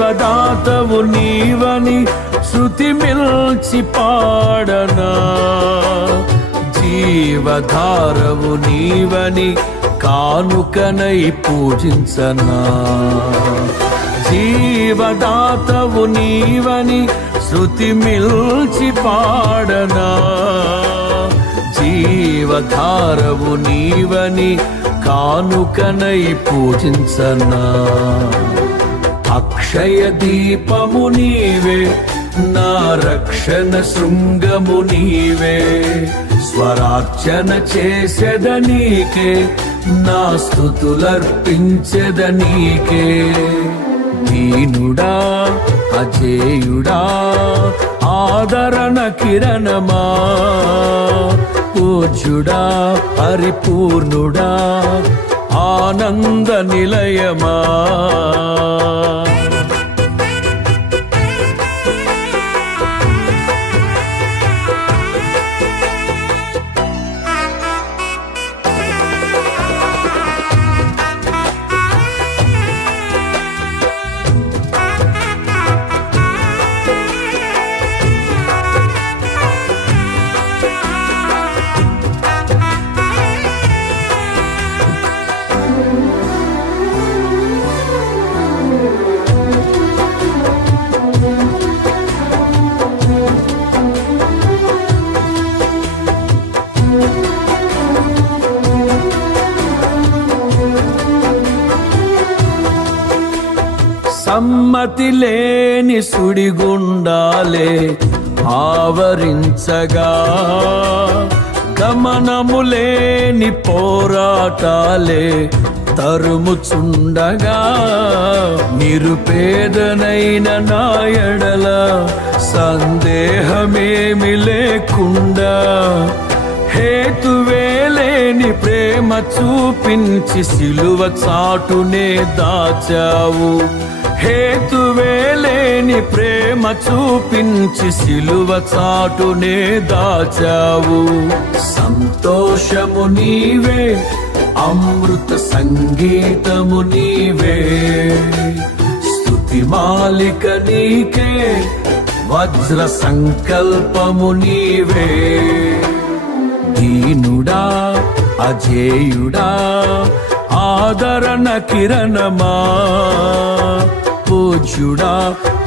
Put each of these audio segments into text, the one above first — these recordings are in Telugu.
జీవదాతవు నీవని శృతి మిల్చి పాడనా, జీవధారవు నీవని కానుకనై పూజించనా. జీవదాతవు నీవని శృతి మిల్చి పాడనా, జీవధారవు నీవని కానుకనై పూజించనా. అక్షయ దీపము నీవే, నా రక్షణ శృంగము నీవే, స్వరార్చన చేసెదనీకే, నా స్తుతులర్పించెదనీకే. దీనుడా అజేయుడా ఆదరణ కిరణమా, పూజ్యుడా పరిపూర్ణుడా ఆనంద నిలయమా. సమ్మతి లేని సుడిగుండాలే ఆవరించగా, గమనము లేని పోరాటాలే తరుముచుండగా, నిరుపేదనైన నా ఎడల సందేహమేమి లేకుండా, హేతువేలేని ప్రేమ చూపించి సిలువ చాటునే దాచావు. హేతువేలేని ప్రేమ చూపించి సిలువ చాటునే దాచావు. సంతోషము నీవే, అమృత సంగీతము నీవే, స్తుతి మాలిక నీకే, వజ్ర సంకల్పము నీవే. దీనుడా అజేయుడా ఆదరణ కిరణమా, పూజ్యుడా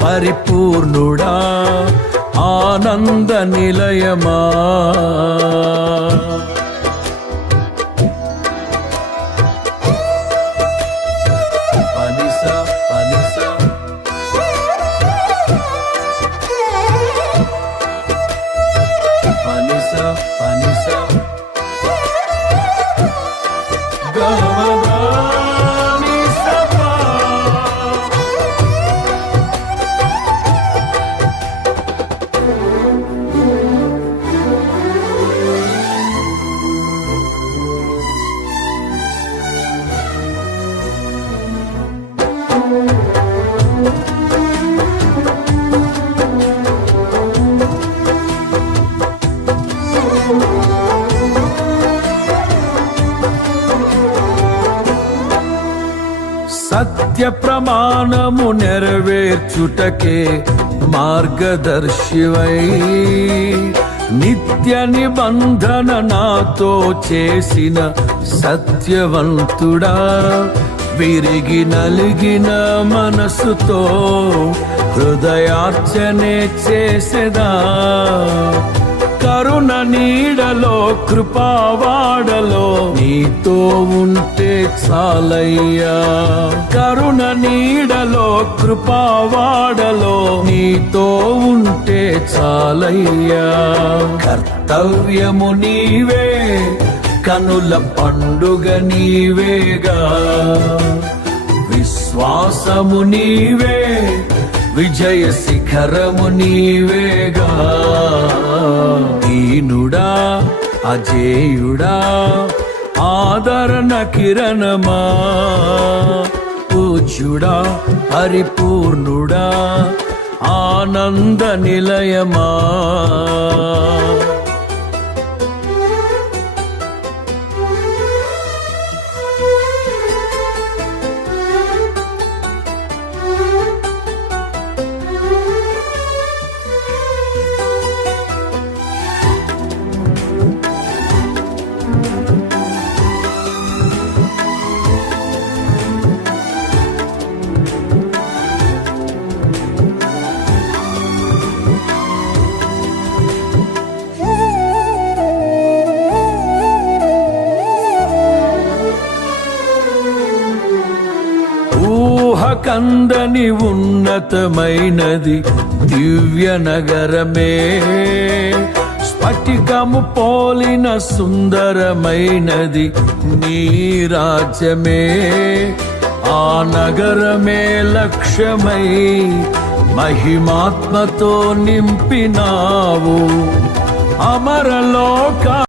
పరిపూర్ణుడా ఆనంద నిలయమా. పనిస పనిస పనిస పనిస సత్య ప్రమాణము నెరవేర్చుటకే మార్గదర్శివై, నిత్య నిబంధన నాతో చేసిన సత్యవంతుడా, విరిగి నలిగిన మనసుతో హృదయార్చనే చేసెదా. కరుణ నీడలో కృపావాడలో నీతో ఉంటే చాలయ్యా, కరుణ నీడలో కృపావాడలో నీతో ఉంటే చాలయ్యా. కర్తవ్యము నీవే, కనుల పండుగ నీవేగా, విశ్వాసము నీవే, విజయ శిఖరము నీవేగా. దీనుడా అజేయుడా ఆదరణ కిరణమా, పూజ్యుడా పరిపూర్ణుడా ఆనంద నిలయమా. ఊహకందని ఉన్నతమైనది దివ్య నగరమే, స్ఫటికము పోలిన సుందరమైనది నీ రాజ్యమే. ఆ నగరమే లక్ష్యమై మహిమాత్మతో నింపినావు, అమరలోక